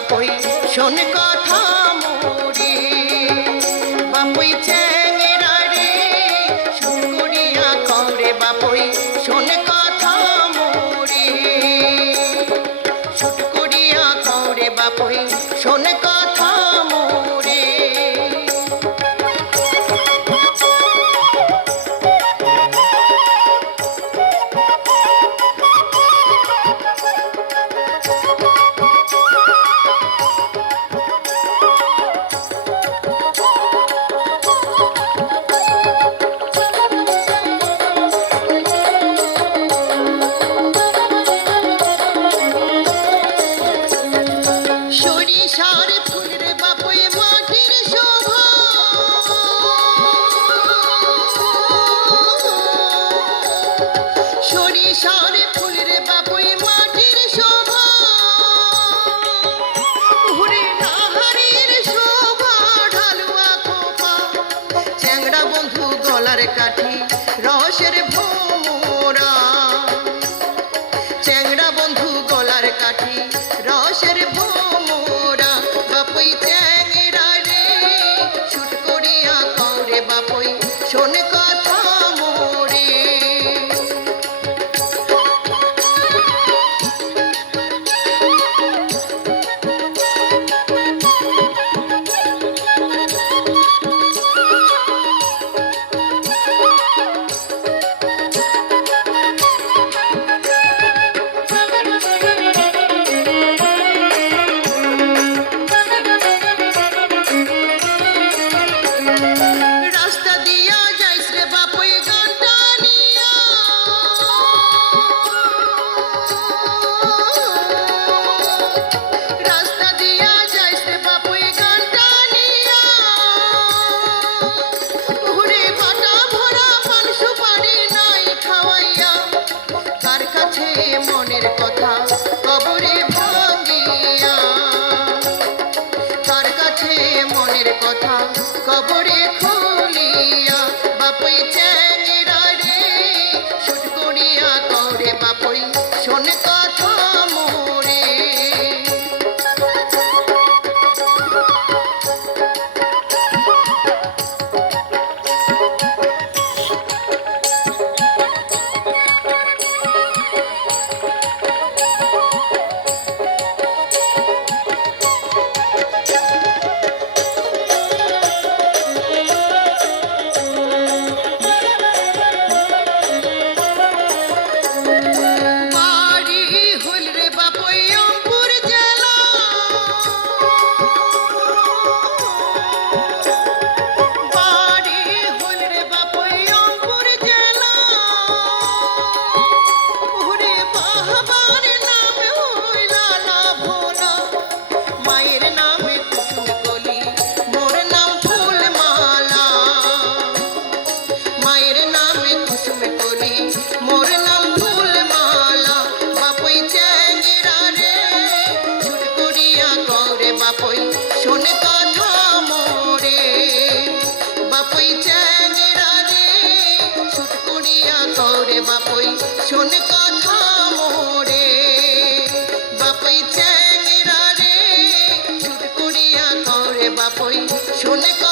বাপই শোন কথা মোরে বাপই চ্যাংরা রে শুট করিয়া করে বাপই শোন কথা মোরে শুট করিয়া করে বাপই শোন কথা মোরে সরিষার ফুলের বাপই মাটির শোভা সরিষার ফুলের বাপই মাটির শোভা ঘুরে নাহারের শোভা ঢালুয়া খোপা চ্যাংড়া বন্ধু গলার কাঠি রসের ভোমরা চ্যাংড়া বন্ধু গলার কাঠি রসের ভোমরা বাপই চ্যাংড়া রে শুট করিয়া করে বাপই শোন কথা মোরে রাস্তা দিয়া যাইস রে বাপই গানটা নিয়া রাস্তা দিয়া যাইস রে বাপই গানটা নিয়া ঘুরে বাটা ভরা পান সুপারি নাই খাওয়াইয়া কার কাছে মনের কথা কবরে ভাঙ্গিয়া কার কাছে মনের কথা কবরে খুলিয়া বাপই চ্যাংড়া রে শুট করিয়া করে বাপই শোন কথা মোরে বাড়ি হইল রে বাপই অঙ্কুর জেলা বাড়ি হইল রে বাপই অঙ্কুর জেলা ওরে বাবার নামে হইলা না ভোলা মায়ের নামে কুসুম কলি মোর নাম ফুলমালা মায়ের নামে কুসুম কলি মোর নাম ফুলমালা বাপই চ্যাংড়া রে শুট করিয়া করে বাপই শোন কথা মোরে বাপই চ্যাংড়া রে শুট করিয়া করে বাপই শোন কথা মোরে বাপই চ্যাংড়া রে শুট করিয়া করে বাপই শোন কথা